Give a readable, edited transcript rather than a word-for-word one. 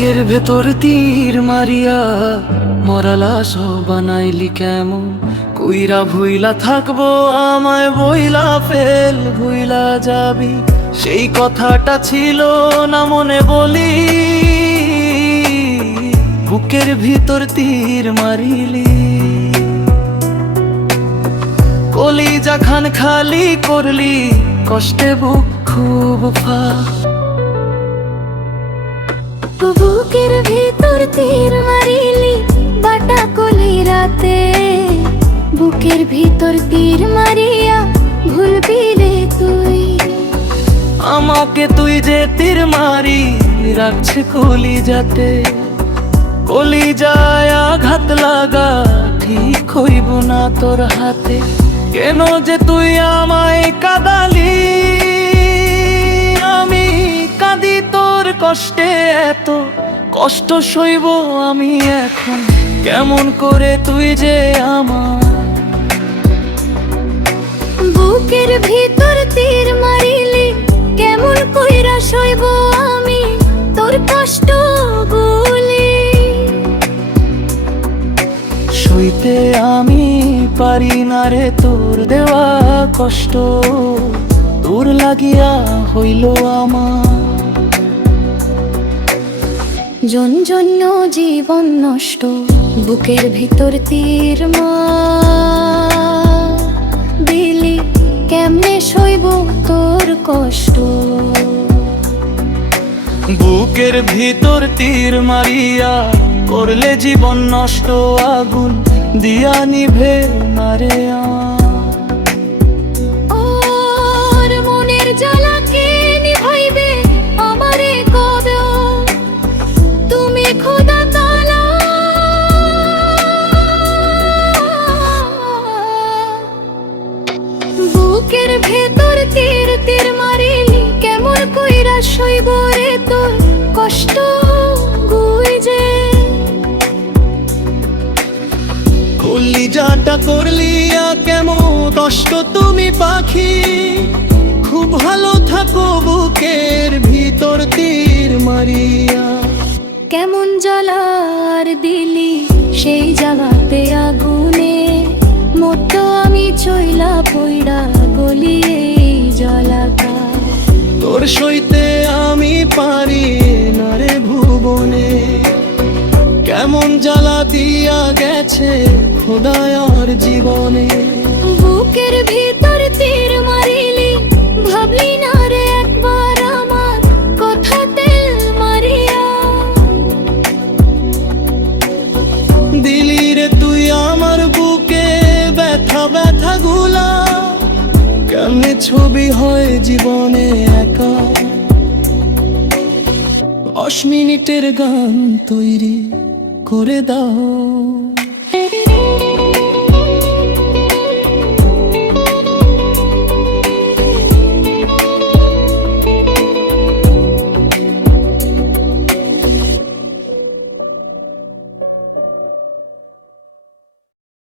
বুকের ভেতর তীর মারিয়া মরা লাশ বানাইলি কেমন? কুইরা ভুইলা থাকবো আমায় বইলা ফেল ভুইলা যাবি, সেই কথাটা ছিল না মনে বলি। বুকের ভিতর তীর মারিলি, কলিজা খান খালি করলি, কষ্টে বুক খুব ফা। বুকের ভিতর তীর মারিলি বাটা কলি রাতে, বুকের ভিতর তীর মারিয়া ভুলবি রে তুই আমাকে? তুই যে তীর মারি রাখছে কলিজাতে, কলিজায় আঘাত লাগা ঠিক হইব না তোর হাতে। কেন যে তুই আমায় কাঁদালি, আমি কাঁদি তোর কষ্টে, এত কষ্ট সইব আমি এখন কেমন করে? তুই যে আমার বুকের ভিতর তীর মারিলি, কেমন কইরা সইব আমি তোর কষ্ট গুলি। সইতে আমি পারি না রে তোর দেওয়া কষ্ট, তোর লাগিয়া হইল আমার। জন্য জীবন নষ্ট, বুকের ভিতর তীর দিলি, কেমনে সইব তোর কষ্ট? বুকের ভিতর তীর মারিয়া করলে জীবন নষ্ট, আগুন দিয়া নিভে না রে ওর মনের জ্বালা কে নিভাইবে আমারে কবে? তুমি খোদা তাআলা, বুকের ভেতর তীর তীর মারিলি, কেমন কইরা সইব রে তোর কষ্ট গুইজে? কলিজাটা করলিয়া কেমন কষ্ট তুমি পাখি, খুব ভালো থাকো বুকের ভিতর তীর মারিয়া। কেমন জ্বালার দিলি সেই জ্বালাতে আগুনে, মত আমি চইলা পইড়া গলি এই জ্বালাটা। তোর সইতে আমি পারি না রে ভুবনে, কেমন জ্বালা দিয়া গেছে খোদায়ার জীবনে। বুকের ভিতর তীর মারিলি, ভাবলি না রে একবার আমার কথা তেল মারিয়া? দিলি রে তুই আমার বুকে ব্যথা ব্যথা গুলা, কেমনে ছবি হয় জীবনে একা। 10 মিনিটের গান তৈরি করে দাও।